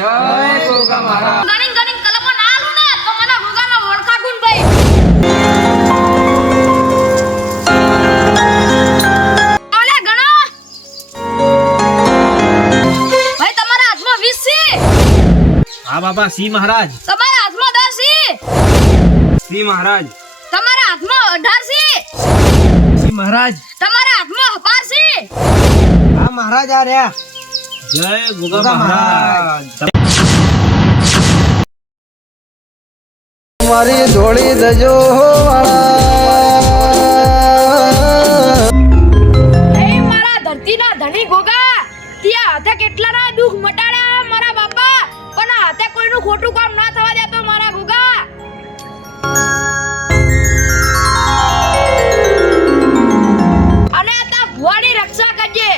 જય ગોગા મહારાજ. ગણી ગણી કલપો ના આલું ને તો મને ગોગાના ઓળખા ગુણ ભાઈ. ઓલે ગણો ભાઈ તમારા હાથમાં 20 છે. હા બાપા સી મહારાજ. તમારા હાથમાં 10 છે. સી મહારાજ. તમારા હાથમાં 18 છે. સી મહારાજ. તમારા હાથમાં 12 છે. હા મહારાજ આ રહ્યા. જય ગોગા મહારાજ. મારી જોડી દજો એ મારા ધરતીના ધણી ગોગા ત્યાં હાથે કેટલાના દુઃખ મટાડ્યા મારા બાપા, પણ હાથે કોઈનું ખોટું કામ ના થવા દેતો મારા ગોગા. અને તા ભુવાની રક્ષા કરજે.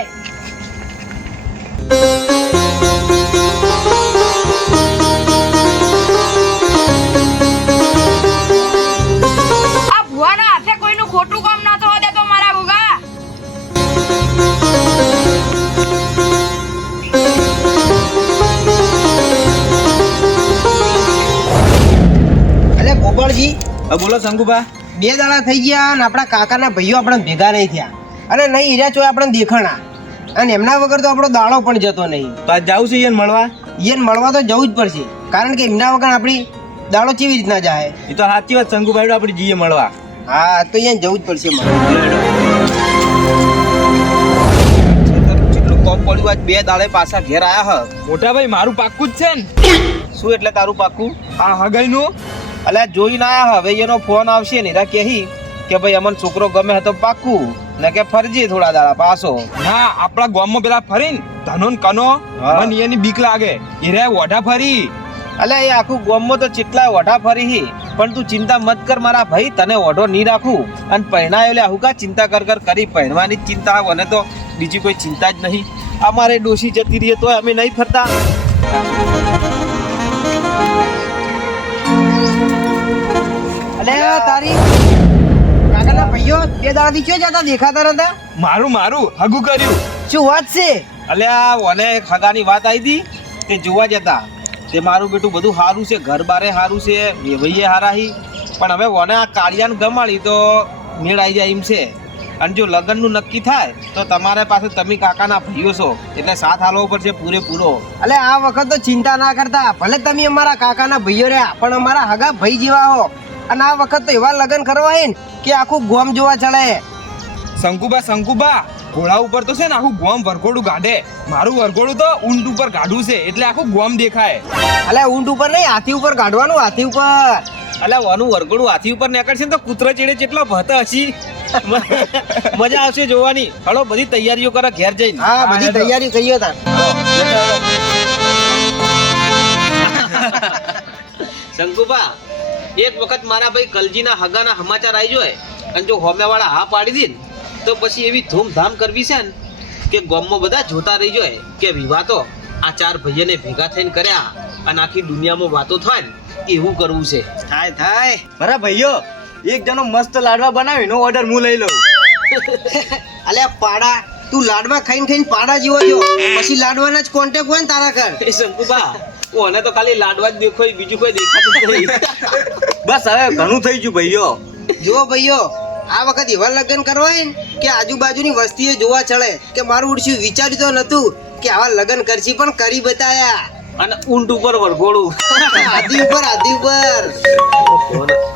આ ભુવાના હાથે કોઈનું ખોટું કામ ના થવા દેતો મારા ગોગા. અરે ગોપાળજી, બોલો શંકુબા. 2 દાડા થઈ ગયા અને આપણા કાકાના ભાઈઓ આપણે ભેગા નહીં થયા અને નહીં હીરા ચોય આપણે દેખાણા અને એમના વગર તો આપણો દાડો પણ જતો નહીં. તો આજ જાવું છે ઈયન મળવા. ઈયન મળવા તો જવું જ પડશે, કારણ કે એમના વગર આપણી દાડો કેવી રીતના જાય. એ તો સાચી વાત શંકુભાઈ, આપણે જઈએ મળવા. હા તો ઈયન જવું જ પડશે મળવા. કેટલું કોમ પડ્યું આજ 2 દાડે પાછા ઘેર આયા હ. મોટા ભાઈ મારું પાક્કું જ છે ને. શું એટલે તારું પાક્કું? આ હગાઈનું. અલ્યા જોઈને આયા હવે એનો ફોન આવશે ને એરા કહી કે ભાઈ અમન છોકરો ગમે હતો પાક્કું ને કે ફરજી થોડા દાડા પાછો. ના આપણા ગામમાં પેલા ફરીન ધનોન કનો મને એની બીક લાગે. ઈરે ઓઢા ફરી. અલ્યા એ આખું ગામમાં તો ચેટલા ઓઢા ફરી હી, પણ તું ચિંતા મત કર મારા ભાઈ, તને ઓઢો નહીં રાખું. અને પહેણાયો લે હું કા ચિંતા કર કરી પહેણવાની જ ચિંતા આવે, અને તો બીજી કોઈ ચિંતા જ નહીં. અમારે ડોશી જતી રહી તો અમે નહીં ફરતા. અલે તારી કાકાના ભાઈઓ 2 દાડાથી ક્યાં જતા દેખાતા નતા? મારું હગું કર્યું. શું વાત છે? અલ્યા ઓને એક હગાની વાત આવી હતી તે જોવા જતા. તે મારું બેટું બધું સારું છે, ઘર બારે સારું છે, વેવઈએ હારા હી, પણ હવે ઓને આ કાળિયાને ગમાડી તો મેળ આવી જાય એમ છે. અને જો લગ્નનું નક્કી થાય તો તમારે પાસે તમે કાકાના ભાઈઓ છો એટલે સાથ હાલવો પડશે પૂરેપૂરો. અલે આ વખત તો ચિંતા ના કરતા, ભલે તમે અમારા કાકાના ભાઈઓ રહ્યા પણ અમારા હગા ભાઈ જેવા હો. અને આ વખત તો એવા લગ્ન કરવા હે ને કે આખું ગોમ જોવા ચડે. શંકુબા ઘોડા ઉપર તો છે ને આખું ગોમ વરઘોડું ગાઢે. મારું વરઘોડું તો ઊંટ ઉપર ગાઢું છે એટલે આખું ગોમ દેખાય. અલે ઊંટ ઉપર નહીં, હાથી ઉપર કાઢવાનું, હાથી ઉપર. અલ્યા ઓનું વરઘોડું હાથી ઉપર નીકળશે ને તો કૂતરા ચેડે કેટલો ભત હસી. મજા આવશે જોવાની. હળો બધી તૈયારીઓ કરે ઘેર જઈને. હા બધી તૈયારી કરીએ તા. શંકુબા એક વખત મારા ભાઈ કલજીના હગાના સમાચાર આવી જોય અને જો હોમેવાળા હા પાડી દે ને તો પછી એવી ધૂમધામ કરવી છે ને કે ગામમાં બધા જોતા રહી જાય કે વિવાતો આ 4 ભાઈઓને ભેગા થઈને કર્યા અને આખી દુનિયામાં વાતો થાય ને એવું કરવું છે. થાય મારા ભાઈઓ એક જણો મસ્ત લાડવા બનાવીનો ઓર્ડર હું લઈ લઉં. અલે પાડા, તું લાડવા ખાઈને પાડા જેવો છો, પછી લાડવાના જ કોન્ટેક્ટ હોય ને તારા ઘર. એ શંકુબા ઓને તો ખાલી લાડવા જ દેખો, બીજું કોઈ દેખાતું નહીં. બસ હવે ઘણું થઈ ગયું ભાઈઓ. જો ભાઈઓ આ વખત એવા લગ્ન કરવા હોય ને કે આજુબાજુની વસ્તીએ જોવા ચડે કે મારું ઉડશું વિચાર્યું તો નતું કે આવા લગ્ન કરશી પણ કરી બતાયા. અને ઊંટ ઉપર વરઘોડું. હાથી ઉપર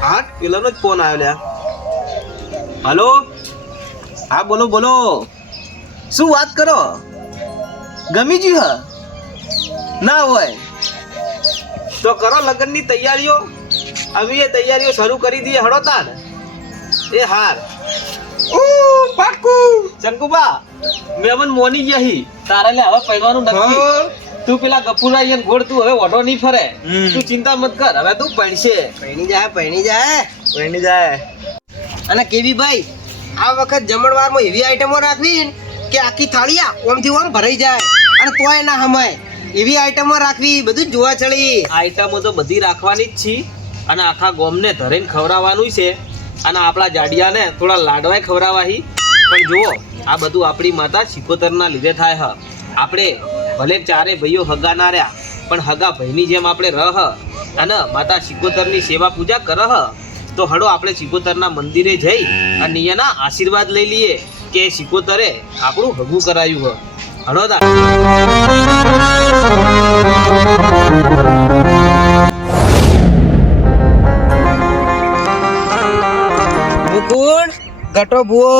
હા પેલાનો જ ફોન આવ્યો લ્યા. હલો હા બોલો. શું વાત કરો? ગમી ગયું હ? ના હોય તો કરો લગ્નની તૈયારીઓ. અમે એ તૈયારીઓ શરૂ કરી દઈએ. હળો તાન. એ હાર પાકું. શંકુબા મેમન મોની ગયા હી તારે લે હવે પહેરવાનું નક્કી. તું પેલા ગપુરા ગોળ તું હવે ઓઢો નહીં ફરે. તું ચિંતા મત કર, હવે તું પૈણશે. પૈણી જાય. અને કેવી ભાઈ આ વખત જમણવારમાં એવી આઈટમો રાખવી ને કે આખી થાળીયા ઓમથી ઓમ ભરાઈ જાય અને તોય ના હમાય એવી આઈટમો રાખવી, બધું જોવા ચડી. આઈટમો તો બધી રાખવાની જ છે અને આખા ગોમને ધરીને ખવડાવવાનું છે અને આપણા જાડિયાને થોડા લાડવાય ખવડાવવા. પણ જુઓ આ બધું આપણી માતા શિકોતરના લીધે થાય હ. આપણે ભલે ચારે ભાઈઓ હગા ના રહ્યા પણ હગા ભાઈની જેમ આપણે રહ અને માતા સિકોતરની સેવા પૂજા કરહ તો હડો આપણે સિકોતરના મંદિરે જઈ અને એના આશીર્વાદ લઈ લઈએ કે સિકોતરે આપણું હગું કરાયું હ હડો તા મુકુંદ ગટો ભૂવો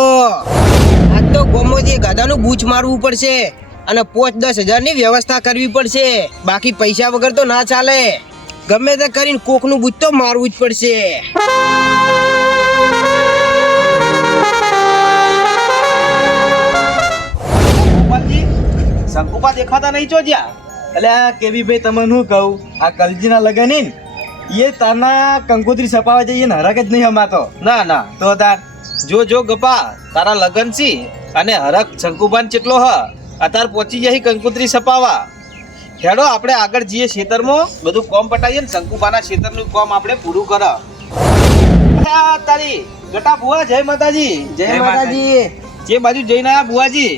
આજ તો ગોમોજી ગાધાનું બૂચ મારવું પડશે અને 5-10 હજારની વ્યવસ્થા કરવી પડશે. બાકી પૈસા વગર તો ના ચાલે. ગમે તે કરીને કોકનું બૂચ તો મારવું જ પડશે. ગોપાલજી શંકુપા દેખાતા નહીં છો જ્યાં એટલે આ કેવી ભાઈ તમને શું કહું, આ કલજીના લગન હે ને એ તારના કંકોત્રી સપાવા જઈએ ને હરક જ નહીં હમાતો. ના ના તો તાર જો ગપા તારા લગન છે અને હરક શંકુબાન ચેટલો હ અત્યારે પહોંચી જાય કંકોત્રી સપાવા. હેડો આપણે આગળ જઈએ ખેતરમાં બધું કોમ પટાઈએ ને શંકુબાના ખેતરનું કોમ આપણે પૂરું કર. તારી ગટા બુઆ જય માતાજી. જય માતાજી. જે બાજુ જઈને આયા બુઆજી?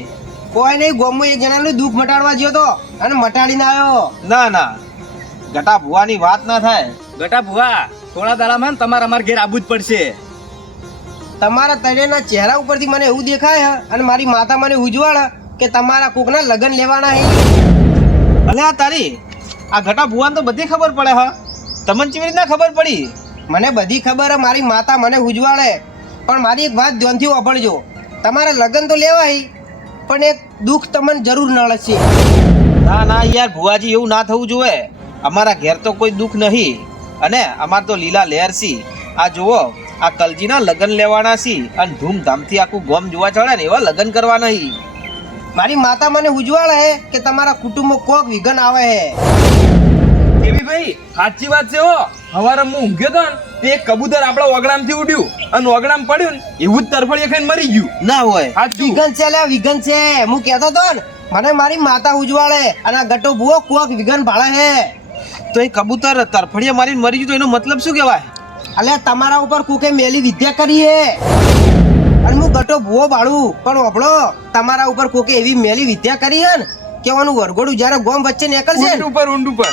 કોઈ નહીં, ગોમમાં એક જણાનું દુઃખ મટાડવા ગયો તો અને મટાડીને આવ્યો. ના ગટા બુઆની વાત ના થાય. ગટા ભુવા થોડા દાડામાં ને તમારે અમારા ઘેર આવવું જ પડશે. તમારા તળેના ચહેરા ઉપરથી મને એવું દેખાય હે અને મારી માતા મને ઉજવાડે કે તમારા કોકના લગ્ન લેવાના હે. અલે આ તારી આ ગટા બુઆને તો બધી ખબર પડે હ, તમને કેવી રીતના ખબર પડી? મને બધી ખબર હે, મારી માતા મને ઉજવાડે. પણ મારી એક વાત ધ્યાનથી વાપરજો, તમારા લગ્ન તો લેવાય પણ એક દુઃખ તમને જરૂર નડશે. ના યાર ભુવાજી એવું ના થવું જોઈએ. અમારા ઘેર તો કોઈ દુઃખ નહીં અને અમાર તો લીલા લહેર છે. આ જુઓ આ કલજીના લગ્ન લેવાના છે અને ધૂમધામથી આખું ગોમ જોવા ચડે ને એવા લગ્ન કરવા નહીં. મારી માતા મને ઉજવાડે હે કે તમારા કુટુંબમાં કોક વિઘન આવે હે. કેવી ભાઈ સાચી વાત છે હો. હવારે હું ઊંઘ્યો તો ને તે એક કબૂતર આપણા ઓગણામથી ઉડ્યું અને ઓગણામ પડ્યું ને એવું જ તરફડીએ ખાઈને મરી ગયું. ના હોય સાચું. વિઘન છે લે વિઘન છે. હું કહેતો તો ને મને મારી માતા ઉજવાડે અને આ ગટો ભૂવો કોક વિઘન ભાળે હે. તો એ કબૂતર તરફડીએ મારીને મરી ગયું તો એનો મતલબ શું કહેવાય? અલ્યા તમારા ઉપર કોકે મેલી વિદ્યા કરી હે અને હું ગટો ભૂવો ભાળું. પણ ઓભળો, તમારા ઉપર કોકે એવી મેલી વિદ્યા કરી હે ને કે ઓનું વરઘોડું જ્યારે ગોમ વચ્ચે નીકળશે ને, ઊંટ ઉપર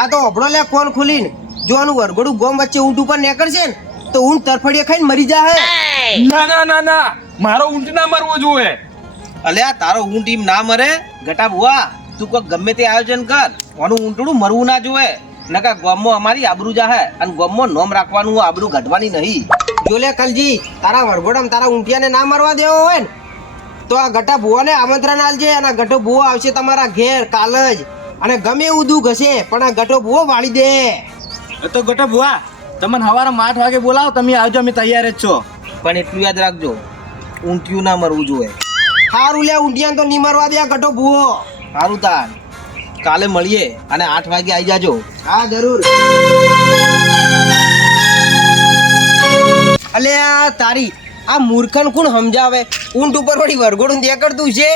આ તો ઓભળો લે કોણ ખુલીને, જો આનું વરઘોડું ગોમ વચ્ચે ઊંટ ઉપર નીકળશે ને તો ઊંટ તરફડીએ ખાઈને મરી જાહે. ના મારો ઊંટ ના મરવો જોઈએ. અલ્યા તારો ઊંટ એમ ના મરે. ગટા બુઆ તું કોઈ ગમે તે આયોજન કર, આનું ઊંટડું મરવું ના જોઈએ. નકા ગોમમાં અમારી આબરૂ જાહે અને ગોમમાં નોમ રાખવાનું આબરૂ ઘટવાની નહીં. જો લે કલજી, તારા વરઘોડામાં તારા ઊંટિયાને ના મરવા દેવો હોય ને તો આ ગટા ભુવાને આમંત્રણ આલજે અને આ ગટો ભુવો આવશે તમારા ઘેર કાલ જ. અને ગમે એવું દુઃખ હશે પણ આ ગટો ભુવો વાળી દે. તો ગટો ભુવા તમને હવારે 8 વાગે બોલાવો, તમે આવજો, અમે તૈયાર જ છો. પણ એટલું યાદ રાખજો ઊંટિયું ના મરવું જોઈએ. હારું લે, ઊંટિયાને તો નહીં મરવા દે આ ગટો ભુવો. સારું તાર કાલે મળીએ અને 8 વાગે આવી જાજો. હા જરૂર. અલે આ તારી આ મૂર્ખન કોણ સમજાવે? ઊંટ ઉપર વળી વરઘોડું દેકડતું છે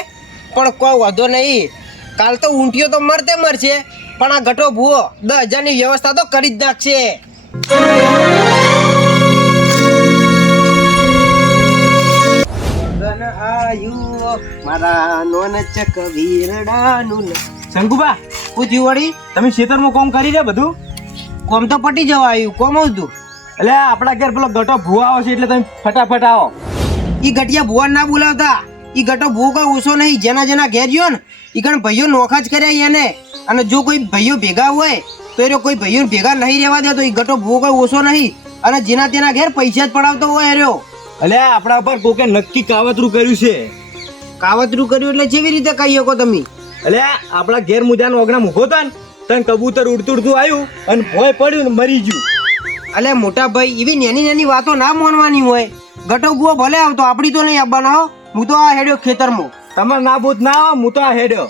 પણ કોઈ વાંધો નહીં. કાલ તો ઊંટિયો તો મરશે પણ આ ગટો ભૂવો 10,000ની વ્યવસ્થા તો કરી જ નાખશે. મારા નોન ચક વીરડાનું શંકુબા શું થયું વળી? તમે ખેતરમાં કોમ કરી રહ્યા બધું? કોમ તો પટી જવા આવ્યું. કોમ હતું એટલે આપણા ઘેર પેલો ગટો ભુવા આવે છે એટલે તમે ફટાફટ આવો. ઈ ગટિયા ભુવન ના બોલાવતા. ઈ ગટો ભૂવો કોઈ ઓછો નહીં. જેના ઘેર ગયો ને ઈ કણ ભાઈઓ નોખા જ કર્યા એને. અને જો કોઈ ભાઈઓ ભેગા હોય તો એ કોઈ ભાઈઓ ભેગા નહીં રહેવા દે. તો ઈ ગટો ભૂવો કોઈ ઓછો નહીં અને જેના તેના ઘેર પૈસા જ પડાવતો હોય એર્યો. એટલે આપણા ઉપર કોકે નક્કી કાવતરું કર્યું છે. કાવતરું કર્યું એટલે જેવી રીતે કહી શકો તમે? એટલે આપણા ઘેર મુજાનો ઓગણા મૂકો હતા ને તને કબૂતર ઉડતું આવ્યું અને ભોય પડ્યું ને મરી ગયું. અલે મોટા ભાઈ, એવી નાની વાતો ના માનવાની હોય. ગટો ભૂવો ભલે આવતો, આપડી તો નહીં આવવાના હો. હું તો આ હેડ્યો ખેતરમાં. તમારે ના બૂત ના આવે, હું તો આ હેડ્યો.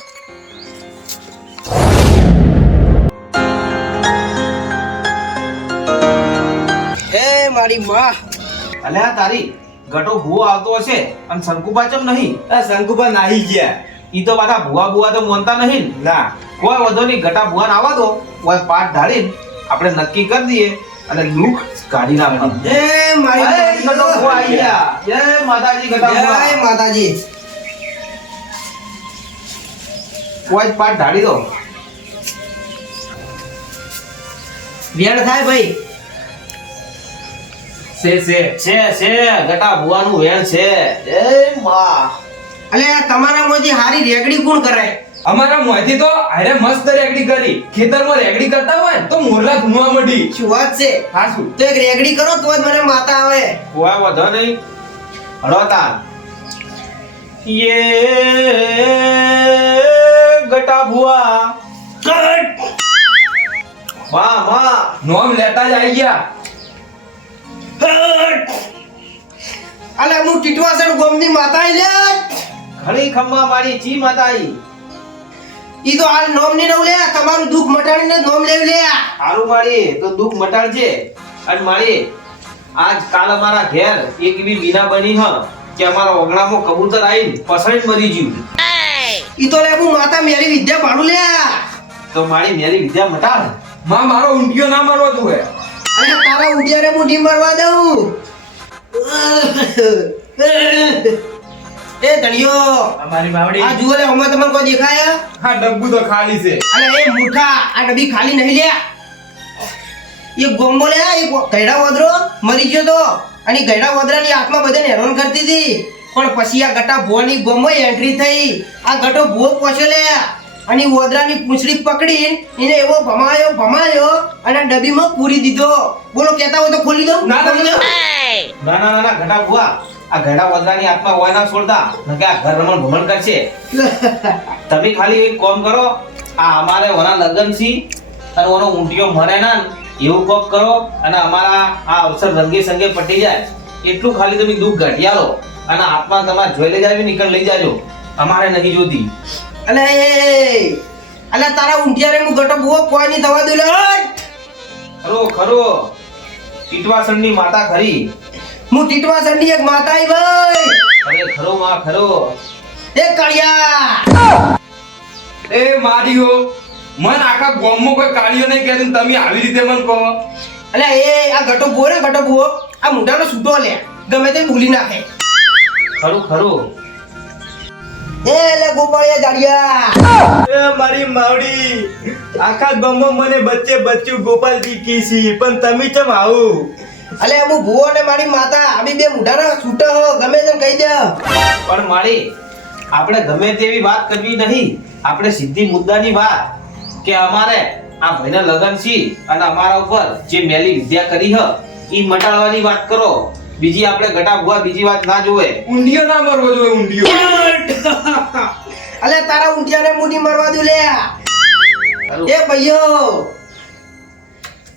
હે મારી માં. અલ્યા તારી ગટો ભૂવો આવતો હશે અને શંકુબા ચમ નહીં? આ શંકુબા નાહી ગયા. ઈ તો પાછા ભૂવા તો મોનતા નહીં ને. ના કોઈ વધો નહીં, ગટા ભૂવાને આવવા દો. કોઈ પાઠ ઢાળીને આપણે નક્કી કરી દઈએ અને દુઃખ કાઢી નાખવાનું. હે મારી અરે, ગટો ભૂવા આવી ગયા. જય માતાજી ગટા ભૂવા. જય માતાજી. કોઈ પાઠ ઢાળી દો. વેણ થાય ભાઈ. છે ગટા ભુવાનું વેણ છે. એ માં અલે તમારા માંથી હારી રેગડી કોણ કરે? અમારા મોંથી તો અરે મસ્ત રેગડી કરી. ખેતરમાં રેગડી કરતા હોય ને તો મોરલા ધૂણવા મળી. શું વાત છે? હા શું? તો એક રેગડી કરો તો જ મને માતા આવે. કોઈ વધો નહીં. હળોતા યે ગટા ભુવા વાહ નોમ લેતા જ આવી ગયા. અલે હું ટીટવાસણ ગોમની માતા આઈ લે. ઘણી ખમ્મા મારી ચી માતા આઈ. ઈ તો હાલ નોમ ની નવ લે. તમારું દુઃખ મટાડીને નોમ લેવી લે. હારું મારી તો દુઃખ મટાડજે. અને મારી આજ કાલ અમારા ઘેર એક એવી બીના બની હ કે અમારા ઓગણામાં કબૂતર આવીને પસંદ મરી ગયું. ઈ તો લે હું માતા મેરી વિદ્યા પાડું લે. તો મારી મેરી વિદ્યા મટાડ. માં મારો ઊંધિયો ના મારવો તું હે. અરે તારા ઉડિયારે હું ઢી મારવા દઉં. એ ધણિયો અમારી માવડી આ જુઓ લે હમણાં તમને કોઈ દેખાય? હા ડબ્બુ તો ખાલી છે. અરે એ મુઠા આ ડબ્બી ખાલી નહીં લે. એ ગોમો લે એ ગયડા વદરો મરી ગયો તો અને ગયડા વદરાની આત્મા બધાને હેરાન કરતી હતી. પણ પછી આ ગટા ભુવાની ગોમો એન્ટ્રી થઈ. આ ગટો ભુવો પહોંચ્યો લે અને વદરાની પૂંછડી પકડી એને એવો ભમાયો અને આ ડબ્બીમાં પૂરી દીધો. બોલો કહેતા હોય તો ખોલી દઉં? ના, ના, ખોલી દઉં? ના ગટા ભુવા આ ઘડા વદરાની આત્મા હોય ના છોડતા નકે આ ઘર રમણ ભમણ કરશે. તમે ખાલી એક કામ કરો. આ અમારે ઓના લગન છી અને ઓનો ઊંટિયો મરે ના એવું કોક કરો અને અમારા આ અવસર રંગે સંગે પટી જાય એટલું ખાલી તમે દુઃખ ઘટી લો અને આત્મા તમારે જોઈ લઈ જાવી નીકળ લઈ જાજો. અમારે નહીં જોતી. અલે તારા ઊંટિયારે હું ગટો ભુવો કોઈ નહીં થવા દઉં લે. ખરો ટીટવાસણની માતા ખરી. હું ટીટવાસણની એક માતા આઈ ભાઈ. અરે ખરો માં ખરો. એ કાળિયા એ મારીઓ મન આખા ગામમાં કોઈ કાળીઓ નહીં કહેતું ને તમે આવી રીતે મન કહો. અલે એ આ ગટો ભુવો આ મુંડાનો છૂટો લે ગમે તે ભૂલી નાખે. ખરું એ લે ગોપાળિયા જાડિયા એ મારી માવડી આખા ગામમાં મને બચ્ચું ગોપાલજી કીસી પણ તમે ચમ આવું? અલે હું ભુવો ને મારી માતા આમી બે મુંડાના છૂટો હો ગમે તેમ કહી દે. પણ માળી આપણે ગમે તેવી વાત કરવી નહીં. આપણે સીધી મુદ્દાની વાત કે અમારે આ ભાઈના લગન છે અને અમારા ઉપર જે મેલી વિદ્યા કરી હ ઈ મટાડવાની વાત કરો. બીજી આપણે ગટા ભુવા બીજી વાત ના જોવે. ઊંધિયો ના મારવો જોઈએ ઊંધિયો. અલે તારા ઊંટિયાને મુડી મરવા દઉં લે. એ ભાઈઓ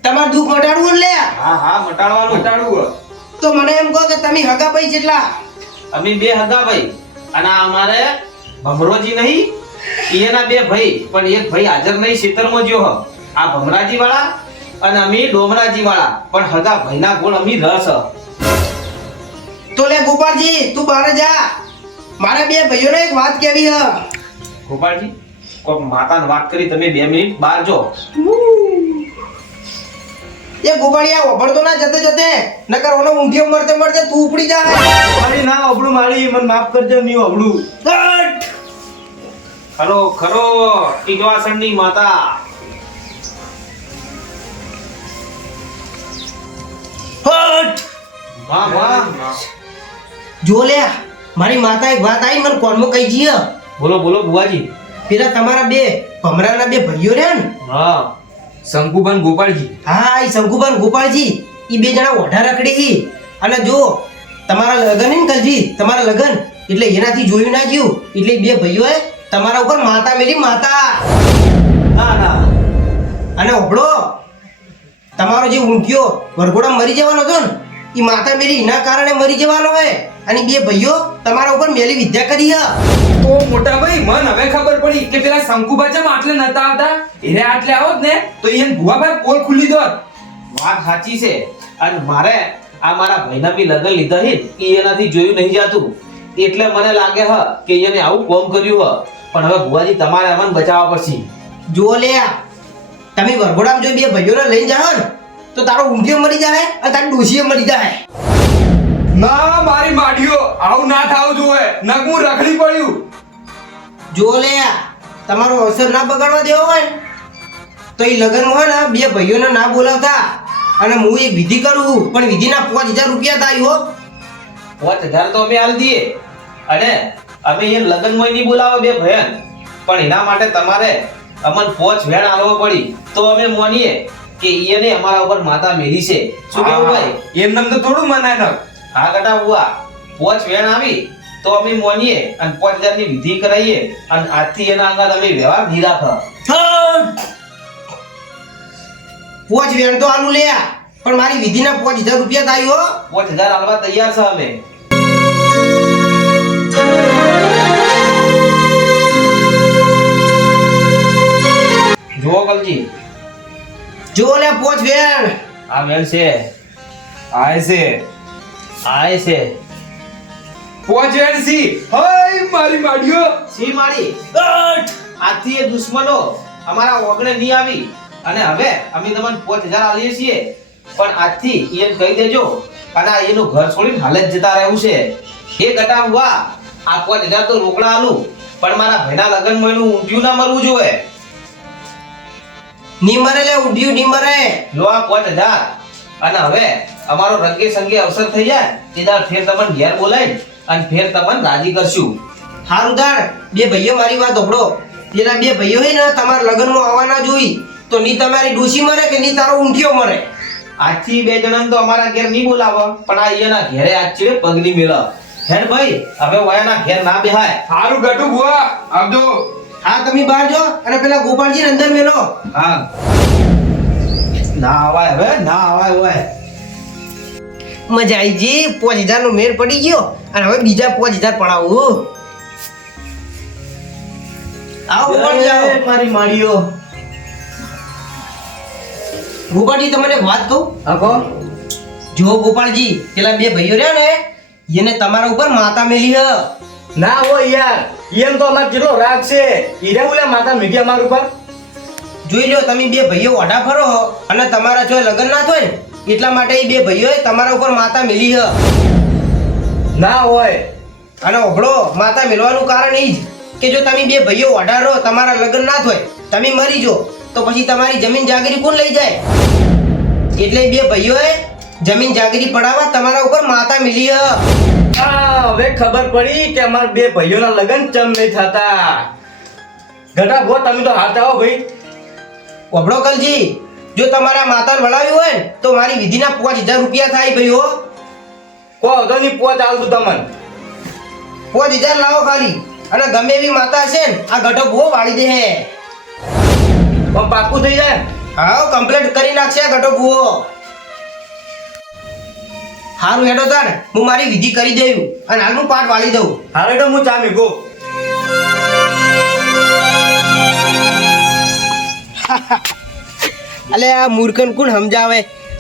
તમાર દુઃખ મટાડવું લે. હા મટાડવાનું. મટાડવું તો મને એમ કહો કે તમે હગા ભાઈ જેટલા? અમે બે હગા ભાઈ અને આ અમારે ભમરોજી નહીં એના બે ભાઈ પણ એક ભાઈ હાજર નહીં ખેતરમાં જ્યો હ. આ ભમરાજી વાળા અને અમે ડોમરાજી વાળા પણ હગા ભાઈના ગુણ અમે રસ. તો લે ગોપાલજી તું બહાર જા. મારે બે ભાઈઓને એક વાત કહેવી હ. ગોપાલજી કોક માતાને વાત કરી તમે 2 મિનિટ બહાર જો. એ ગોપાળિયા ઓભળતો ના જતે નકર ઓનો ઊંધિયો મરતે તું ઉપડી જા. મારી ના અબડું મારી મને માફ કરજો નહીં અબડું. ખરો ટીટવાસણની માતા. વાહ જો લે મારી માતા એક વાત આવી મને કોનમાં કહી જી હ. બોલો બુવાજી. પેલા તમારા બે ભમરાના બે ભાઈઓ રહ્યા ને? હા શંકુબન ગોપાળજી. હા એ શંકુબન ગોપાળજી ઈ બે જણા ઓઢા રખડી હી. અને જો તમારા લગન હે ને કલજી તમારા લગન એટલે એનાથી જોયું ના જ્યું એટલે બે ભાઈઓએ તમારા ઉપર માતા મેલી માતા. ના અને ઓભળો તમારો જે ઊંઘ્યો વરઘોડા મરી જવાનો હતો ને ઈ માતા મેલી એના કારણે મરી જવાનો હોય અને બે ભાઈઓ તમારા ઉપર મેલી વિદ્યા કરી હ. તો મોટા ભાઈ મન હવે ખબર પડી કે પેલા શંકુબા ચમ આટલે નતા આવતા. એને આટલે આવત ને તો એને ભુવાભાઈ પોલ ખુલી દોત. વાત સાચી છે. અને મારે આ મારા ભાઈના બી લગન લીધા હે ઈ એનાથી જોયું નહીં જાતું એટલે મને લાગે હ કે એને આવું કોમ કર્યું હ. પણ હવે ભુવાજી તમારે અમને બચાવવા પડશે. જો લે તમે વરઘોડામાં જો બે ભાઈઓને લઈને જાઓ ને તો તારો ઊંઘ્યો મરી જાય અને તારી ડોશીએ મરી જાય. ના મારી માડીઓ આવું ના થાવું જોઈએ. નગમું રખડી પડ્યું. જો લે તમારો અવસર ના બગાડવા દેવો હોય ને તો એ લગ્નમાં હોય ને બે ભાઈઓને ના બોલાવતા અને હું એક વિધિ કરું પણ વિધિના 5000 રૂપિયા થાય હો. 5000 તો અમે આલ દઈએ અને અમે એ લગનમાં નહીં બોલાવો બે ભયન, પણ એના માટે તમારે અમન 5 વેણ આલવો પડી તો અમે માનીએ કે ઈને અમારા ઉપર માતા મેલી છે. શું કેવું ભાઈ? એમ નામ તો થોડું મનાય ને. હા ગટા બુઆ, 5 વેણ આવી તો અમે માનીએ અને 5000 ની વિધિ કરાવીએ અને આજથી એના આગળ અમે વ્યવહાર નહીં રાખો. 5 વેણ તો આલુ લે પણ મારી વિધિના 5000 રૂપિયા થાય હો. 5000 આલવા તૈયાર છે અમે. જુઓ કલજી, જો લે 5 વેણ. આ વેણ છે, આય છે આ છે પોચેડસી. હાય મારી માડીઓ. સી મારી આજથી એ દુશ્મનો અમારા ઓગણે નહીં આવી અને હવે અમે તમને 5000 આલીએ છીએ, પણ આજથી એને કહી દેજો અને આ એનું ઘર છોડીને હાલે જ જતા રહેવું છે. એ ગટા બુઆ, આ 5000 તો રોકડા આલું પણ મારા ભાઈના લગ્નમાં એનું ઊંધિયું ના મરવું જોઈએ. ની મરે લે ઉડ્યું ની મરે. લો આ 5000 અને હવે અમારો રંગે સંગે અવસર થઈ જાય તેદાર ફેર તમને ઘેર બોલાવી અને ફેર તમને રાજી કરશું. હારું દાડ બે ભાઈઓ મારી વાત સાંભળો. પેલા બે ભાઈઓ હે ને તમારા લગ્નમાં આવવાના જોઈ તો ની તમારી ડોશી મરે કે ની તારો ઊંઠિયો મરે. આજથી બે જણાને તો અમારા ઘેર નહીં બોલાવો પણ આ અહીંયાના ઘેરે આજ છે પગની મેળવ. હેડ ભાઈ, હવે વયાના ઘેર ના બેહાય. હારું ગટુ બુઆ આવજો. હા તમે બહાર જો અને પેલા ગોપાલજીને અંદર મેલો. હા, ના આવાય હવે, ના આવાય હોય. મજા આવી જી. 5000 નો મેળ પડી ગયો અને હવે બીજા 5000 પડાવું. આવો ગોપાલજી આવો. મારી માળીઓ. ગોપાલજી તમને એક વાત કહું. આખો જો ગોપાલજી પેલા બે ભાઈઓ રહ્યા ને એને તમારા ઉપર માતા મેલી હ. ના હો યાર, એમ તો અમાર જેટલો રાગ છે ઈરે બોલે માતા મીડિયા માર ઉપર. જોઈ લો તમે બે ભાઈઓ ઓઢા ફરો હો અને તમારા જો લગ્ન ના થાય ને એટલા માટે એ બે ભાઈઓએ તમારા ઉપર માતા મેલી હ. ના હોય. અને ઓભળો, માતા મેલવાનું કારણ એ જ કે જો તમે બે ભાઈઓ ઓઢા રહો, તમારા લગ્ન ના થાય, તમે મરી જો તો પછી તમારી જમીન જાગીરી કોણ લઈ જાય? એટલે બે ભાઈઓએ જમીન જાગીરી પડાવવા તમારા ઉપર માતા મેલી હ. હા, હવે ખબર પડી કે અમાર બે ભાઈઓના લગ્ન ચમ નહીં થતા. ગટા ભો તમે તો હાથ આવો ભાઈ. ઓભળો કલજી, જો તમારા માતાને વળાવ્યું હોય ને તો મારી વિધિના 5000 રૂપિયા થાય ભાઈઓ. કો હતો ની પોચ આલતું તમને. 5000 લાવો ખાલી અને ગમે એવી માતા હશે ને આ ગઢો બહુ વાળી દે હે. પણ પાકું થઈ જાય. હા, કમ્પ્લીટ કરી નાખશે આ ગઢો બહુ. હારું હેડો તાણ, હું મારી વિધિ કરી દઉં અને હાલ હું પાઠ વાળી દઉં. હારે તો હું ચા મીગો. અલે આ મૂર્ખન કોણ સમજાવે,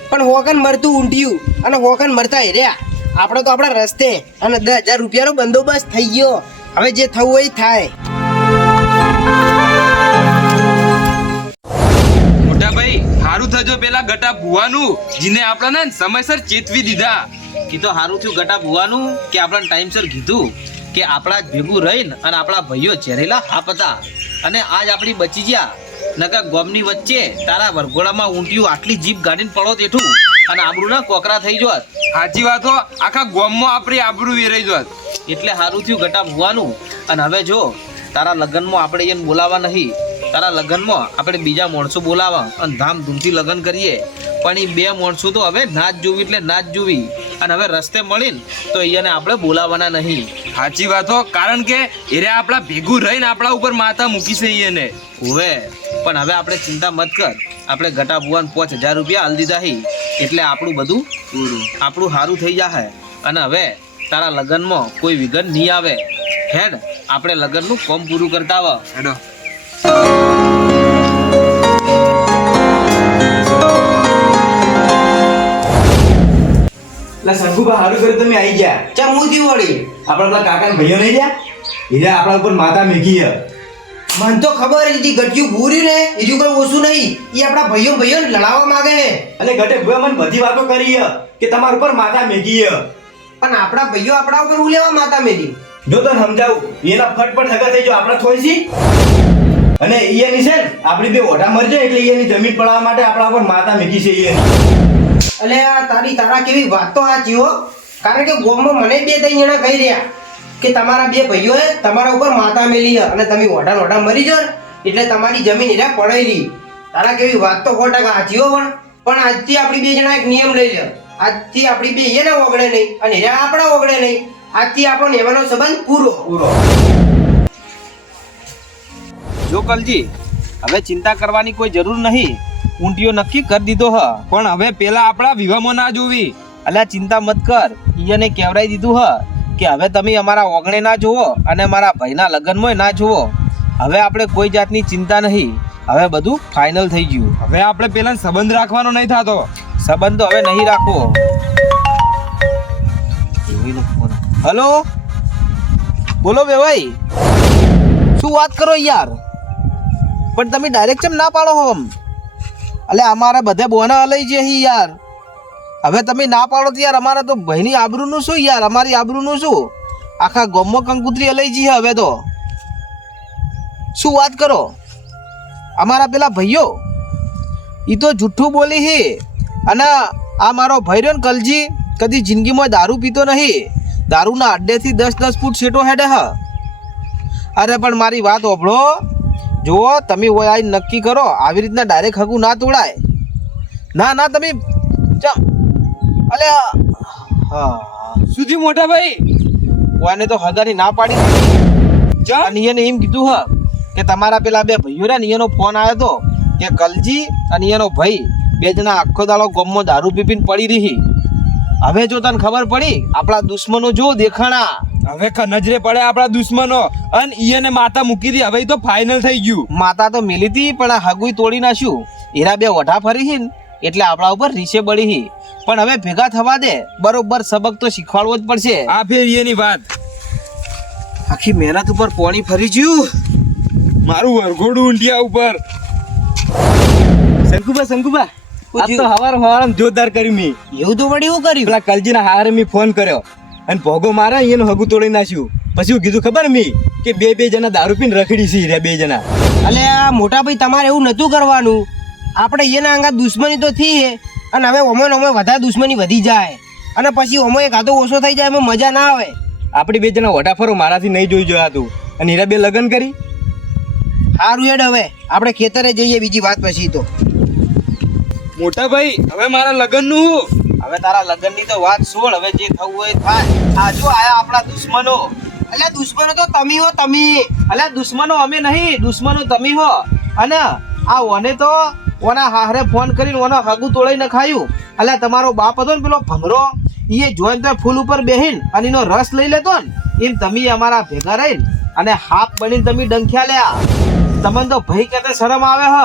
પણ હોકન મરતું ઊંઠ્યું અને હોકન મરતા હેર્યા. આપણે તો આપણા રસ્તે અને 10000 રૂપિયાનો બંદોબસ્ત થઈ ગયો. હવે જે થવું હોય એ થાય. મોટા ભાઈ હારું થજો પેલા ગટા ભુવાનું જીને આપણને સમયસર ચેતવી દીધા. કી તો સારું થયું ગટા ભુવાનું કે આપણને ટાઈમસર કીધું કે આપણા જ ભેગું રહીને અને આપણા ભાઈઓ ઝેરેલા હાપ હતા અને આજ આપણી બચી ગયા. નકર ગોમની વચ્ચે તારા વરઘોડામાં ઊંટિયું આટલી જીપ ગાડીને પડો તેઠું અને આબરૂના કોકરા થઈ જોત. સાચી વાત હો, આખા ગામમાં આપણી આબરૂ વેરાઈ જોત. એટલે સારું થયું ગટા ભુવાનું. અને હવે જો તારા લગ્નમાં આપણે એને બોલાવા નહીં, તારા લગ્નમાં આપણે બીજા માણસો બોલાવા અને ધામધૂમથી લગ્ન કરીએ. પણ એ બે માણસો તો હવે ના જ જોવી એટલે ના જ જોવી અને હવે રસ્તે મળીને તો એને આપણે બોલાવાના નહીં. સાચી વાત હો, કારણ કે એરે આપણા ભેગું રહીને આપણા ઉપર માતા મૂકી છે એને. હોવે, પણ હવે આપણે ચિંતા મત કર. આપણે ગટા ભુવાને 5000 રૂપિયા આલ દીધા હી એટલે આપણું બધું આપણું સારું થઈ જશે અને હવે તારા લગ્નમાં કોઈ વિઘન નહીં આવે. હેડ આપણે લગ્નનું કામ પૂરું કરતા આવ. હેડો. લા શંકુબા હારું કર્યું તમે આવી ગયા. ચમ હું થયું વળી? આપણા પેલા કાકા ભાઈઓ નહીં ગયા હીરા આપણા ઉપર માતા મેકી હે. મને તો ખબર હતી ગઢિયું ભૂર્યું ને એનું કોઈ ઓછું નહીં. એ આપણા ભાઈઓને લડાવવા માંગે હે. અને ગટે ભુએ મને બધી વાતો કરી હે કે તમારા ઉપર માતા મેકી હે. પણ આપણા ભાઈઓ આપણા ઉપર હું લેવા માતા મેલી? જો તને સમજાવું એના ફટફટ હગા થઈ જો આપણા થોડી સી. અને ઈયાની છે ને આપણી બે ઓઢા મરી જાય એટલે ઈયાની જમીન પડાવવા માટે આપણા પર માતા મૂકી છે ઈયાની. અલે આ તારા કેવી વાત તો સાચી હો. કારણ કે ગોમમાં મને 2-3 જણા કહી રહ્યા કે તમારા બે ભાઈઓએ તમારા ઉપર માતા મેલી છે અને તમે ઓઢા મરી જાઓ ને એટલે તમારી જમીન એરા પડેલી. તારા કેવી વાત તો 100% સાચી હો. પણ આજથી આપણી બે જણા એક નિયમ લઈ લે. આજથી આપણી બે એને ઓગળે નહીં અને એરા આપણા ઓગળે નહીં. આજથી આપણો નેવાનો સંબંધ પૂરો. જો કલજી હવે ચિંતા કરવાની કોઈ જરૂર નહીં. ઊંટિયો નક્કી કરી દીધો હ. પણ હવે પેલા આપણા વિવાહમાં ના જોવી. અલ્યા ચિંતા મત કર. ઈયને કહેવડાવી દીધું હ કે હવે તમે અમારા ઓગણે ના જોવો અને મારા ભાઈના લગ્નમાં ના જોવો. હવે આપણે કોઈ જાતની ચિંતા નહીં. હવે બધું ફાઇનલ થઈ ગયું. હવે આપણે પેલા સંબંધ રાખવાનો નહીં થતો. સંબંધ તો હવે નહીં રાખવો. હલો બોલો ભાઈ, શું વાત કરો યાર? પણ તમે ડાયરેક્ટ કેમ ના પાડો હમ? અલે અમારા બધે બોના લઈ છે યાર. હવે તમે ના પાડો તો યાર અમારા તો ભાઈની આબરૂનું શું યાર? અમારી આબરૂનું શું? આખા ગામમાં કંકુતરી લઈ જઈએ હવે તો. શું વાત કરો? અમારા પેલા ભાઈઓ એ તો જુઠ્ઠું બોલી હે. અને આ મારો ભાઈ રહ્યો ને કલજી, કદી જિંદગીમાં દારૂ પીતો નહીં. દારૂના અડ્ડેથી 10-10 ફૂટ સેટો હેડે હ. અરે પણ મારી વાત ઓભળો. જુઓ તમે ઓય આ નક્કી કરો. આવી રીતના ડાયરેક્ટ હગું ના તોડાય. ના તમે અલે હા સુધી મોટા ભાઈ ઓને તો હગાની ના પાડી દીધી. અને એને એમ કીધું હ કે તમારા પેલા બે ભાઈઓ રહ્યા ને એનો ફોન આવ્યો તો કે કલજી અને એનો ભાઈ બે જણા આખો દાડો ગામમાં દારૂ પીપીને પડી રહી. હવે જો તને ખબર પડી આપણા દુશ્મનો જો દેખાણા. હવે નજરે પડે આપણા દુશ્મનો અને ઈયને માતા મૂકી દી. હવે ઈ તો ફાઇનલ થઈ ગયું. માતા તો મેલી હતી પણ આ હગુઈ તોડી નાખ્યું. એરા બે ઓઢા ફરી હી ને એટલે આપણા ઉપર રીસે બળી હી. પણ હવે ભેગા થવા દે. બરોબર સબક તો શીખવાડવો જ પડશે. આ ફેર ઈયની વાત. આખી મહેનત ઉપર પોણી ફરી ગયું. મારું વરઘોડું ઊંડિયા ઉપર. શંકુબા આજ તો હવારમાં જોરદાર કર્યું મી. એવું તો વળી એવું કર્યું. પેલા કલજીના હારે મી ફોન કર્યો અને ભોગો મારે એનું હગું તોડી નાખ્યું. પછી હું કીધું ખબર મી કે બે જણા દારૂ પીને રખડી સી રહ્યા 2 જણા. અલે આ મોટા ભાઈ તમારે એવું નતું કરવાનું. આપણે એના અંગા દુશ્મની તો થઈ હે અને હવે ઓમે વધારે દુશ્મની વધી જાય અને પછી ઓમો એક આધો ઓછો થઈ જાય એમાં મજા ના આવે. આપણી 2 જણા વઢા ફરો મારાથી નહીં જોઈ જોયાતું અને હીરા 2 લગ્ન કરી. સારું હેડ હવે આપણે ખેતરે જઈએ બીજી વાત પછી તો. મોટા ભાઈ હવે મારા લગ્ન નું હવે તારા લગ્નની તો વાત છોડ. હવે જે થવું હોય થાય. આ જો આયા આપણા દુશ્મનો. એટલે દુશ્મનો તો તમે હો તમે. અલ્યા દુશ્મનો અમે નહીં, દુશ્મનો તમે હો. અને આ ઓને તો ઓના હારે ફોન કરીને ઓના હગું તોડાઈ નખાયું. અલ્યા તમારો બાપ હતો ને પેલો ભમરો, એ જોઈને તો ફૂલ ઉપર બેહીન અને એનો રસ લઈ લેતો ને એમ તમે અમારા ભેગા રહીને અને હાફ બનીને તમે ડંખ્યા લ્યા. તમને તો ભાઈ કહેતા શરમ આવે હ.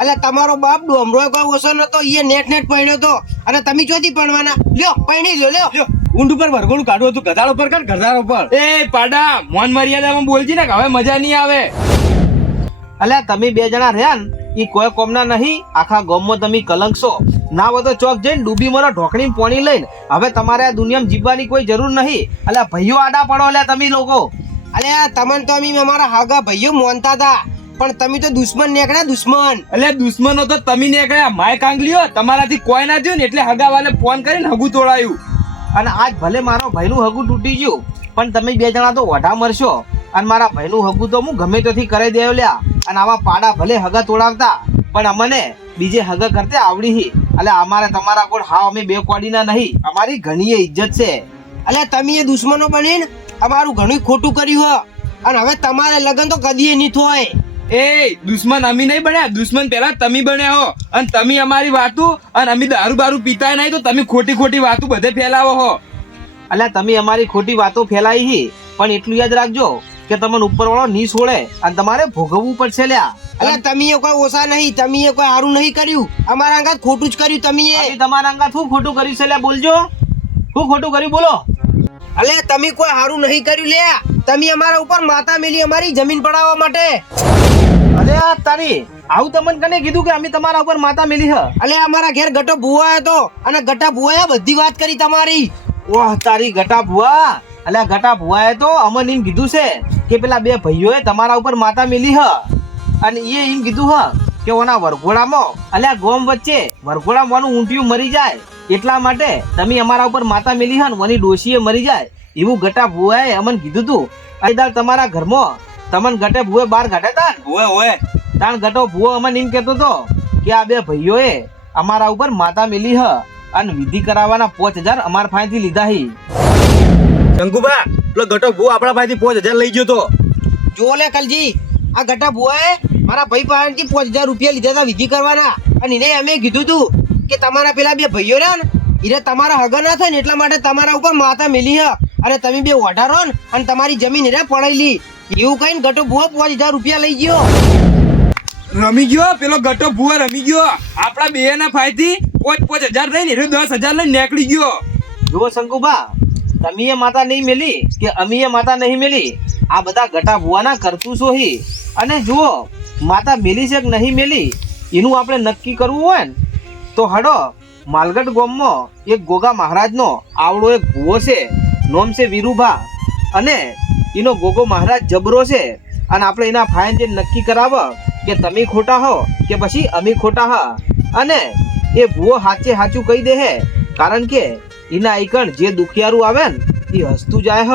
એટલે તમારો બાપ ડોમરો કોઈ ઓછો નતો. એ નેટ પૈણ્યો તો અને તમે ચોથી પણવાના. લ્યો પૈણી લ્યો. ઊંટ ઉપર વરઘોડું કાઢવું હતું. ગધાડો પર કાઢ ગધાડો પર. એ પાડા મોન મર્યાદામાં બોલજી ને કે હવે મજા નહીં આવે. અલ્યા તમે 2 જણા રહ્યા ને એ કોઈ કોમના નહીં. આખા ગામમાં તમે કલંક છો. ના હોય તો ચોક જઈને ડૂબી મરો ઢોકણી પોણી લઈને. હવે તમારે આ દુનિયામાં જીવવાની કોઈ જરૂર નહીં. અલ્યા ભાઈઓ આડા પડો. અલ્યા તમે લોકો અલ્યા તમને તો અમે અમારા હાગા ભાઈઓ માનતા હતા પણ તમે તો દુશ્મન નીકળ્યા. દુશ્મન એટલે દુશ્મનો તો તમે નીકળ્યા. માય કાંગલીઓ તમારાથી કોઈ ના થયું ને એટલે હગાવાલે ફોન કરીને હગું તોડાયું. અને આજ ભલે મારો ભાઈનું હગું તૂટી ગયું પણ તમે 2 જણા તો ઓઢા મરશો. અને મારા ભાઈનું હગું તો હું ગમે ત્યાંથી કરી દેવ લ્યા. અને આવા પાડા ભલે હગા તોડાવતા પણ અમને બીજે હગા કરતે આવડી હી. એટલે અમારે તમારા કોડ હાવ અમે 2 કોડીના નહીં. અમારી ઘણી ઇજ્જત છે. અલ્યા તમે એ દુશ્મનો બનીને અમારું ઘણું ખોટું કર્યું હ અને હવે તમારે લગન તો કદી નહીં થાય. એ દુશ્મન અમે નહીં બન્યા. દુશ્મન પેલા તમે બન્યા હો અને તમે અમારી વાતું અને અમે દારૂ બારૂ પીતા નહીં તો તમે ખોટી વાતું બધે ફેલાવો હો. અલ્યા તમે અમારી ખોટી વાતો ફેલાઈ હી પણ એટલું યાદ રાખજો કે તમને ઉપરવાળો ની છોડે અને તમારે ભોગવવું પડશે લ્યા. અલ્યા તમે કોઈ ઓછા નહીં. તમે કોઈ સારું નહીં કર્યું. અમારા અંગાત ખોટું જ કર્યું. તમે તમારા અંગાત શું ખોટું કર્યું છે લ્યા? બોલજો શું ખોટું કર્યું બોલો. અલ્યા તમે કોઈ સારું નહીં કર્યું લ્યા. તમે અમારા ઉપર માતા મેલી અમારી જમીન પડાવવા માટે. અરે આ તારી આવું તમને કને કીધું કે અમે તમારા ઉપર માતા મેલી હ? અલ્યા અમારા ઘેર ગટો ભુવાયો હતો અને ગટા ભુવાએ બધી વાત કરી તમારી. વાહ તારી ગટા ભુવા. અલ્યા ગટા ભુવાએ તો અમને એમ કીધું છે કે પેલા 2 ભાઈઓએ તમારા ઉપર માતા મેલી હ. અને એ એમ કીધું હ કે ઓના વરઘોડામાં અલ્યા ગોમ વચ્ચે વરઘોડામાં ઊંટિયું મરી જાય એટલા માટે તમે અમારા ઉપર માતા મેલી હન ઓની ડોશીએ મરી જાય એવું ગટા ભુવાએ અમને કીધું તું. આઈદાર તમારા ઘરમાં તમને ગટે ભુવે બહાર કાઢ્યા તા ઓય ઓય તાણ ગટો ભુવો અમને એમ કહેતો તો કે આ બે ભાઈઓએ અમારા ઉપર માતા મેલી હ અને વિધિ કરાવવાના 5000 અમારા પાસેથી લીધા હી. શંકુબા પેલો ગટો ભૂ આપણા પાસેથી 5000 લઈ ગયો તો. જો લે કલજી, આ ગટા ભુવાએ મારા ભાઈ પાસેથી 5000 રૂપિયા લીધા હતા વિધિ કરવાના. અને એને અમે કીધું તું કે તમારા પેલા બે ભાઈઓ રહ્યા ને એને તમારા હગા ના થાય ને એટલા માટે તમારા ઉપર માતા મેલી હ અને તમે બે ઓઢારો ને અને તમારી જમીન એને પડેલી એવું કહીને ગટો ભુવા 5000 રૂપિયા લઈ ગયો. રમી ગયો પેલો ગટો ભૂવા રમી ગયો આપણા બે ના ફાયથી 5000 લઈને 10000 લઈને નીકળી ગયો. જુઓ શંકુબા, તમે એ માતા નહીં મેલી કે અમે એ માતા નહીં મેલી, આ બધા ગટા ભુવાના કરતૂસો હી. અને જુઓ માતા મેલી છે કે નહીં મેલી એનું આપણે નક્કી કરવું હોય ને તો હડો માલગઢ ગામમાં એક ગોગા મહારાજનો આવડો એક ભુવો છે, નોમ છે વીરુભા. અને એનો ગોગો મહારાજ જબરો છે અને આપણે એના ફાઈન જે નક્કી કરાવ કે તમે ખોટા હો કે પછી અમે ખોટા હ. અને એ ભુવો સાચે સાચું કહી દે હે કારણ કે એના આઈકણ જે દુખિયારું આવે ને એ હસતું જાય હ.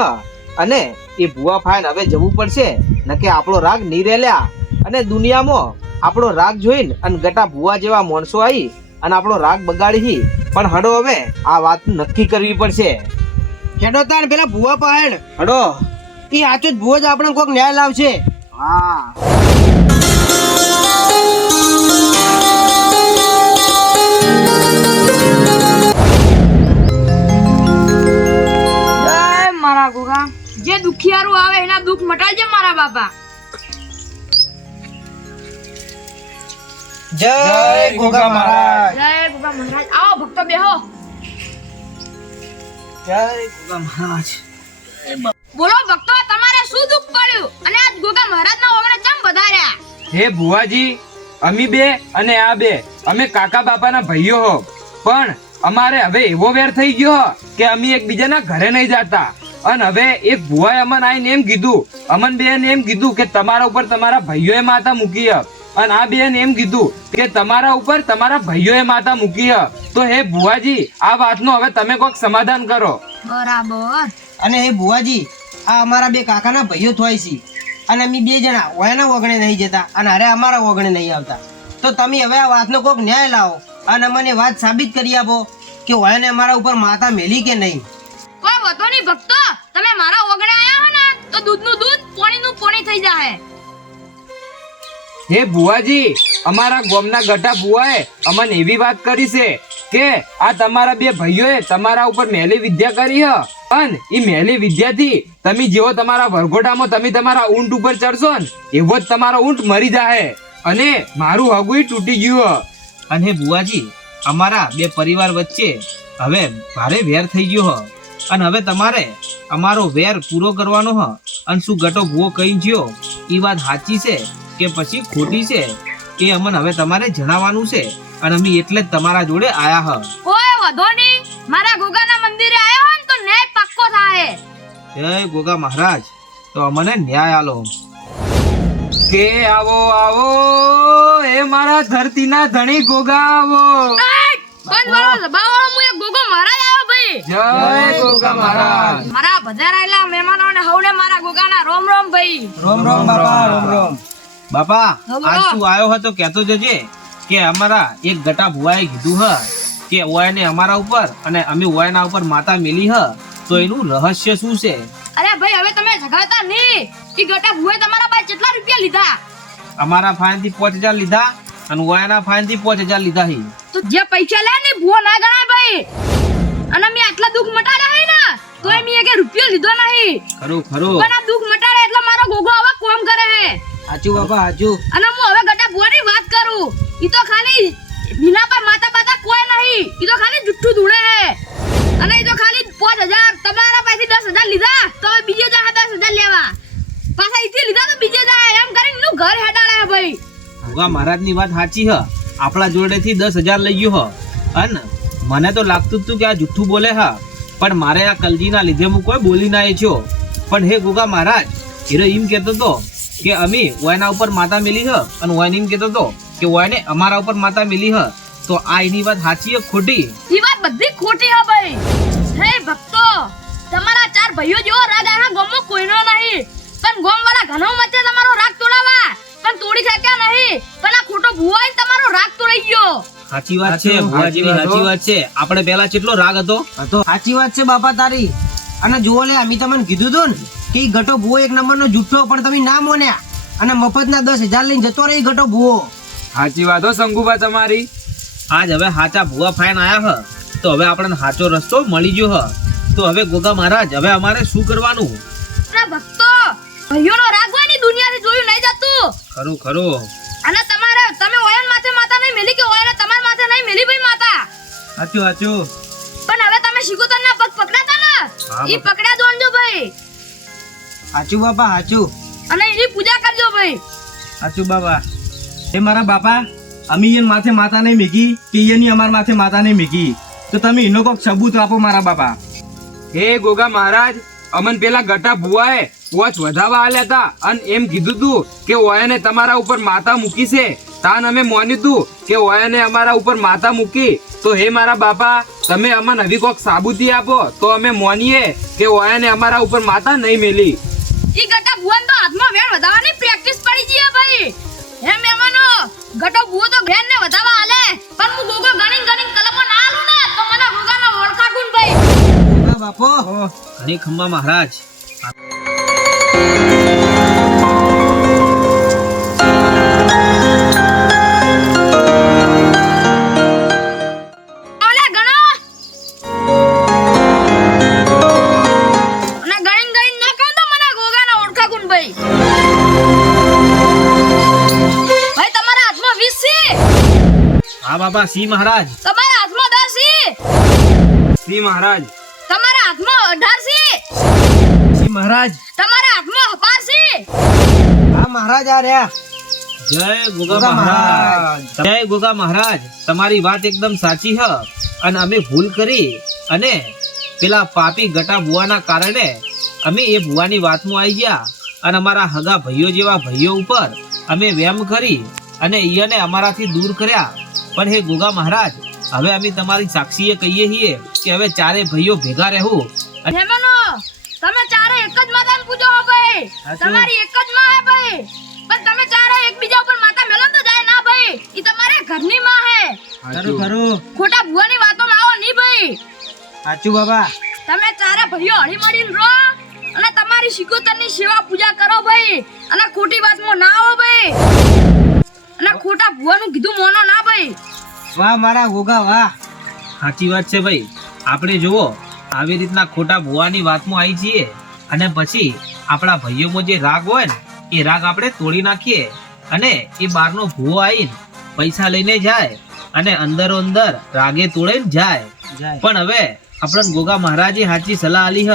અને એ ભુવા ફાઈન હવે જવું પડશે નકે આપણો રાગ નહીં રેલ્યા. અને દુનિયામાં આપણો રાગ જોઈને અને ગટા ભુવા જેવા માણસો આવી અને આપણો રાગ બગાડી પણ હડો હવે આ વાત નક્કી કરવી પડશે. હેડો તાણ પેલા ભુવા પાસે હડો એ સાચો જ ભુવો જ આપણે કોઈક ન્યાય લાવશે. હા જય મારા ગોગા, જે દુખિયારું આવે એના દુઃખ મટાડજે મારા બાપા. જય ગોગા મહારાજ. જય ગોગા મહારાજ. આવો ભક્તો બેહો. જય ગોગા મહારાજ. બોલો ભક્તો, તમારે શું દુઃખ પડ્યું અને આજ ગોગા મહારાજના ઓગણે ચમ વધાર્યા? હે ભુવાજી, અમે બે અને આ બે અમે કાકા બાપાના ભાઈઓ હો, પણ અમારે હવે એવો વેર થઈ ગયો હો કે અમે એકબીજાના ઘરે નહીં જતા. અને હવે એક ભુવાએ અમને આઈને એમ કીધું, અમન બેન એમ કીધું કે તમારા ઉપર તમારા ભાઈઓએ માતા મૂકી હ. અને આ બેન એમ કીધું કે તમારા ઉપર તમારા ભાઈઓએ માતા મૂકી હ. તો હે ભુવાજી, આ વાતનો હવે તમે કોઈક સમાધાન કરો. બરાબર. અને એ ભુવાજી, આ અમારા બે કાકાના ભાઈઓ થોય છે અને અમે બે જણા ઓયાના ઓગણે નહીં જતા અને અરે અમારા ઓગણે નહીં આવતા. તો તમે હવે આ વાતનો કોઈક ન્યાય લાવો અને અમને વાત સાબિત કરી આપો કે ઓયાને અમારા ઉપર માતા મેલી કે નહીં. કોઈ વાતો નહીં ભક્તો, તમે મારા ઓગણે આયા હો ને તો દૂધનું દૂધ, પાણીનું પાણી થઈ જાય. હે ભુવાજી, અમારા ગામના ગટા ભુવાએ અમને એવી વાત કરી છે કે આ તમારા બે ભાઈઓએ તમારા ઉપર મેલી વિદ્યા કરી હ. અને એ મેલી વિદ્યાથી તમે જેવો તમારા વરઘોડામાં તમે તમારા ઊંટ ઉપર ચડશો ને એવો જ તમારો ઊંટ મરી જાય અને મારું હગુય તૂટી ગયું હ. અને ભુવાજી, અમારા બે પરિવાર વચ્ચે હવે ભારે વેર થઈ ગયો હ અને હવે તમારે અમારો વેર પૂરો કરવાનો હ. અને શું ગટો ભુવો કહી ગયો એ વાત સાચી છે કે પછી ખોટી છે એ અમને હવે તમારે જણાવવાનું છે અને અમે એટલે જ તમારા જોડે આયા હ. કોઈ વાંધો નહીં, મારા ગોગાના મંદિરે આયા હો ને તો ન્યાય પાક્કો થાય. જય ગોગા મહારાજ, તો અમને ન્યાય આલો. કે આવો આવો એ મારા ધરતીના ધણી ગોગા આવો. બંધ વાળો દબાવાળો હું એક ગોગો મહારાજ આવ્યો ભાઈ. જય ગોગા મહારાજ. મારા પધારેલા મહેમાનોને હવને મારા ગોગાના રોમ રોમ ભાઈ. રોમ રોમ બાપા, રોમ રોમ. બાપા, હા, બોલો. આજ તું આવ્યો હતો કહેતો જજે કે અમારા એક ગટા ભુવાએ કીધું હ કે ઓયાને અમારા ઉપર અને અમે ઓયાના ઉપર માતા મેલી હ. તો એનું રહસ્ય શું છે? અરે ભાઈ, હવે તમે ઝઘડતા નહીં. ઈ ગટા ભુએ તમારા પાસે કેટલા રૂપિયા લીધા? અમારા ફાઈનથી 5000 લીધા અને ઓયાના ફાઈનથી 5000 લીધા હી. તો જે પૈસા લે ને ભુવો ના ગણાય ભાઈ. અને મેં આટલા દુઃખ મટાડ્યા હે ને તોય મેં એક રૂપિયો લીધો નહીં. ખરું ખરું. પણ આ દુઃખ મટાડે એટલે મારો ગોગો હવે કોમ કરે હે. હાચું બાપા, હાચું. અને હું હવે ગટા ભુવાની વાત કરું, ઈ તો ખાલી બીના પર માતા પાતા કોઈ નહીં, ઈ તો ખાલી જુઠ્ઠું ધૂણે હે. અને ઈ તો ખાલી 5000 તમારા પાસેથી 10000 લીધા તો હવે બીજે જાય 10000 લેવા, પાછા ઈથી લીધા તો બીજે જાય, એમ કરીને નું ઘર હેડાળે હે ભાઈ. ભગવા મહારાજની વાત સાચી હ. આપણા જોડેથી 10000 લઈ ગયો હ અને મને તો લાગતું જ તું કે આ જુઠ્ઠું બોલે હ, પણ મારે આ કલજીના લીધે હું કોઈ બોલી ના થયો. પણ હે ગોગા મહારાજ, હીરો એમ કહેતો તો કે અમે ઓયના ઉપર માતા મેલી હ અને ઓયને એમ કહેતો હતો કે ઓયને અમારા ઉપર માતા મેલી હ, તો આ એની વાત સાચી કે ખોટી? ઈ વાત બધી ખોટી હે ભાઈ. હે ભક્તો, તમારા 4 ભાઈઓ જેવો રાગ આ ગામમાં કોઈનો નહીં, પણ ગામવાળા ઘણો મચે તમારો રાગ તોડાવા, પણ તોડી શક્યા નહીં. પણ આ ખોટો ભુવાઈ તમારો રાગ તોડી ગયો. સાચી વાત છે ભુવાજીની, સાચી વાત છે. આપણે પહેલા કેટલો રાગ હતો. સાચી વાત છે બાપા તારી. અને જુઓ લે, અમે તમને કીધું તું ને કે ઈ ગટો ભૂવો એક નંબરનો જુઠ્ઠો, પણ તમે ના મોન્યા અને મફતના 10,000 લઈને જતો રહી ગટો ભૂવો. સાચી વાત હો શંકુબા તમારી. આજ હવે સાચા ભુવા ફાઈન આયા હ, તો હવે આપણને સાચો રસ્તો મળી ગયો હ. તો હવે ગોગા મહારાજ, હવે અમારે શું કરવાનું? અરે ભક્તો, ભાઈઓનો રાગ હોય ને દુનિયાથી જોયું નહીં જતું. ખરું ખરું. અને તમે ઓયન માથે માતા નહીં મેલી કે ઓયને તમાર માથે નહીં મેલી ભાઈ માતા. સાચું સાચું. પણ હવે તમે શિકોતરના પગ પકડાતા ને, ઈ પકડ્યા દોણજો ભાઈ. સાચું બાપા સાચું. અને એની પૂજા કરજો ભાઈ. સાચું બાબા. એ મારા બાપા, અમે ઈયન માથે માતા નહીં મેકી કે ઈયની અમાર માથે માતા નહીં મેકી, તો તમે એનો કોક સબૂત આપો મારા બાપા. હે ગોગા મહારાજ, અમન પેલા ગટા ભુવાએ પોચ વધાવા આલ્યા હતા અને એમ કીધું તું કે ઓયાને તમારા ઉપર માતા મૂકી છે. તાન અમે માન્યું તું કે ઓયાને અમારા ઉપર માતા મૂકી. તો હે મારા બાપા, તમે અમને હવે કોક સાબુતી આપો તો અમે માનીએ કે ઓયાને અમારા ઉપર માતા નહીં મેલી. ઈ ગટા ભુવન તો હાથમાં વેણ વધાવવાની પ્રેક્ટિસ પડી ગઈ હે ભાઈ. હે મહેમાનો, ગટો ભુવો તો વેણ ને વધાવા આલે, પણ હું ગોગો ગણી કલમો ના આલું ને તો મને ગોગાના ઓળખા ગુણ ભાઈ. બાપો ઘણી ખંભા મહારાજ. ઓલે ગણો અને ગણી ના કહો તો મને ગોગાના ઓળખા ગુણ ભાઈ. ભાઈ તમારા હાથમાં 20 છે, હા બાબા. સી મહારાજ. તમારા હાથમાં 10 છે, શ્રી મહારાજ. તમારા હાથમાં 18 છે, સી મહારાજ. તમારા હાથમાં 12 છે. હા મહારાજ આ રહ્યા. જય ગોગા મહારાજ. જય ગોગા મહારાજ. તમારી વાત એકદમ સાચી હ. અને અમે ભૂલ કરી અને પેલા પાપી ગટા ભુવાના કારણે અમે એ ભુવાની વાતમાં આવી ગયા અને અમારા હગા ભાઈઓ જેવા ભાઈઓ ઉપર અમે વેમ કરી અને ઈયને અમારાથી દૂર કર્યા. પણ હે ગોગા મહારાજ, હવે અમે તમારી સાક્ષીએ કહીએ છીએ કે હવે ચારે ભાઈઓ ભેગા રહેવું. મહેમાનો, તમે ચારે એક જ માતાને પૂજો હો ભાઈ. તમારી એક જ માં હે ભાઈ, પણ તમે ચારે એકબીજા ઉપર માતા મેલો તો જાય ના ભાઈ. ઈ તમારે ઘરની માં હે. ખરું ખરું. ખોટા ભુવાની વાતો માં આવો નહીં ભાઈ. સાચું બાબા. તમે ચારે ભાઈઓ હળી મળીને રહો અને તમારી શિકોતરની સેવા પૂજા કરો ભાઈ. અને ખોટી વાતમાં ના આવો ભાઈ. અને ખોટા ભુવાનું કીધું મોનો ના ભાઈ. વાહ મારા ગોગા વાહ. સાચી વાત છે ભાઈ. આપણે જુઓ, આવી રીતના ખોટા ભુવાની વાતમાં આવી છીએ અને પછી આપણા ભાઈઓમાં જે રાગ હોય ને એ રાગ આપણે તોડી નાખીએ અને એ બારનો ભુવો આવીને પૈસા લઈને જાય અને અંદરો અંદર રાગે તોડીને જાય. પણ હવે આપણને ગોગા મહારાજે સાચી સલાહ આલી હ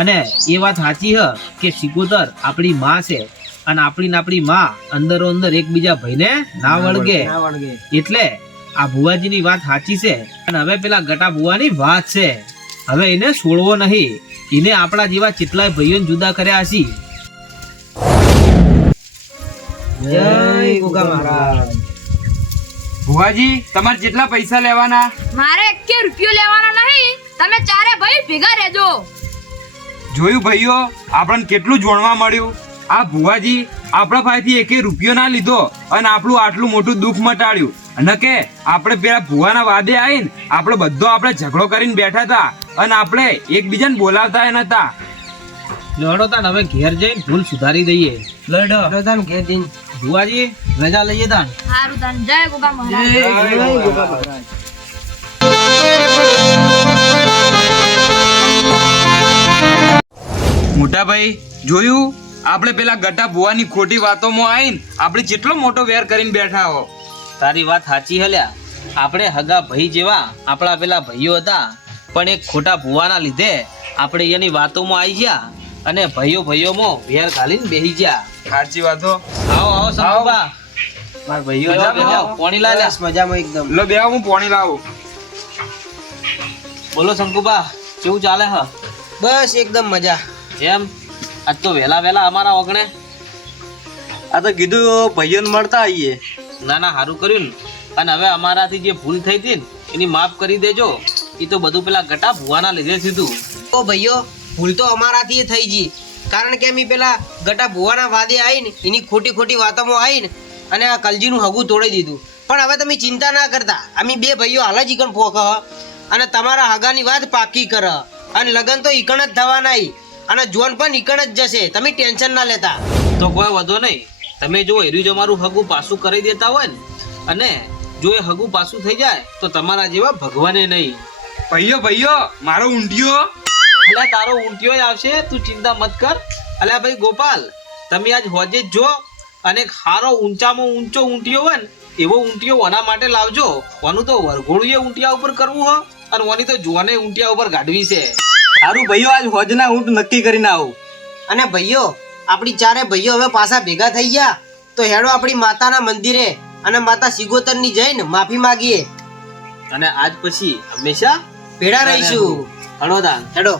અને એ વાત સાચી હ કે સિકોતર આપણી માં છે અને આપણી માં અંદરો અંદર એકબીજા ભાઈને ના વળગે. ના વળગે. એટલે આ ભુવાજીની વાત સાચી છે અને હવે પેલા ગટા ભુવાની વાત છે. હવે એને છોડવો નહીં. એને આપણા જેવા કેટલાય ભાઈઓને જુદા કર્યા છે. જય ગોગા મહારાજ. ભુવાજી, તમારે જેટલા પૈસા લેવાના? મારે 1 રૂપિયો લેવાનો નહીં. તમે ચારે ભાઈ ભેગા રહેજો. જોયું ભાઈઓ, આપણને કેટલું જાણવા મળ્યું. આ ભુવાજી આપણા પાસેથી 1 રૂપિયો ના લીધો અને આપણું આટલું મોટું દુઃખ મટાડ્યું. અને કે આપણે પેલા ભુવાના વાદે આવીને આપણે ઝઘડો કરીને બેઠા હતા અને આપણે એકબીજાને બોલાવતા નતા. લડો તાન હવે ઘેર જઈને ભૂલ સુધારી દઈએ. લડો ઘેર જઈને. ભુવાજી રજા લઈએ તાન. સારું તાન. જય ગોગા મહારાજ. જય ગોગા મહારાજ. મોટા ભાઈ, જોયું આપણે પેલા ગટા ભુવાની ખોટી વાતોમાં આવીને આપણે કેટલો મોટો વેર કરીને બેઠા હો. તારી વાત સાચી હલ્યા. આપણે હગા ભાઈ જેવા આપણા પેલા ભાઈઓ હતા, પણ એક ખોટા ભુવાના લીધે આપણે એની વાતોમાં આવી ગયા અને ભાઈઓમાં વેર ઘાલીને બેસી ગયા. સાચી વાતો. આવો આવો સંભા. મારા ભાઈઓ પાણી લાવ્યા. બસ મજામાં એકદમ. લો બે હું પાણી લાવું. બોલો શંકુબા, કેવું ચાલે હ? બસ એકદમ મજા. એમ આજ તો વહેલા અમારા ઓગણે. આ તો કીધું ભાઈઓને મળતા આવીએ. ના ના સારું કર્યું ને. અને હવે અમારાથી જે ભૂલ થઈ હતી ને એની માફ કરી દેજો. એ તો બધું પેલા ગટા ભુવાના લીધે થયું. ઓ ભાઈઓ, ભૂલ તો અમારાથી થઈ ગઈ, કારણ કે અમે પેલા ગટા ભુવાના વાદે આવીને એની ખોટી ખોટી વાતોમાં આવીને અને આ કલજીનું હગું તોડી દીધું. પણ હવે તમે ચિંતા ના કરતા, અમે બે ભાઈઓ હાલ જ ઈકણ પોક અને તમારા હગાની વાત પાકી કર અને લગન તો ઈકણ જ થવાના અને જોન પણ ઈકણ જ જશે. તમે ટેન્શન ના લેતા. તો કોઈ વધો નહીં. તમે જો એર્યું જ અમારું હગું પાછું કરી દેતા હોય ને, અને જો એ હગું પાછું થઈ જાય તો તમારા જેવા ભગવાને નહીં. ભાઈઓ મારો ઊંધિયો. એટલે તારો ઊંટિયો ય આવશે, તું ચિંતા મત કર. અલ્યા ભાઈ ગોપાલ, તમે આજ હોજે જ જો અને ખારો ઊંચામાં ઊંચો ઊંટિયો હોય ને એવો ઊંટિયો ઓના માટે લાવજો. ઓનું તો વરઘોડું એ ઊંટિયા ઉપર કરવું હો અને ઓની તો જોને ઊંટિયા ઉપર ગાઢવી છે. સારું ભાઈઓ, આજ હોજના ઊંટ નક્કી કરીને આવું. અને ભાઈઓ, આપણી ચારે ભાઈઓ હવે પાછા ભેગા થઈ ગયા, તો હેડો આપણી માતાના મંદિરે અને માતા સિગોતરની જઈને માફી માંગીએ અને આજ પછી હંમેશા ભેળા રહીશું. હળોદાન હેડો.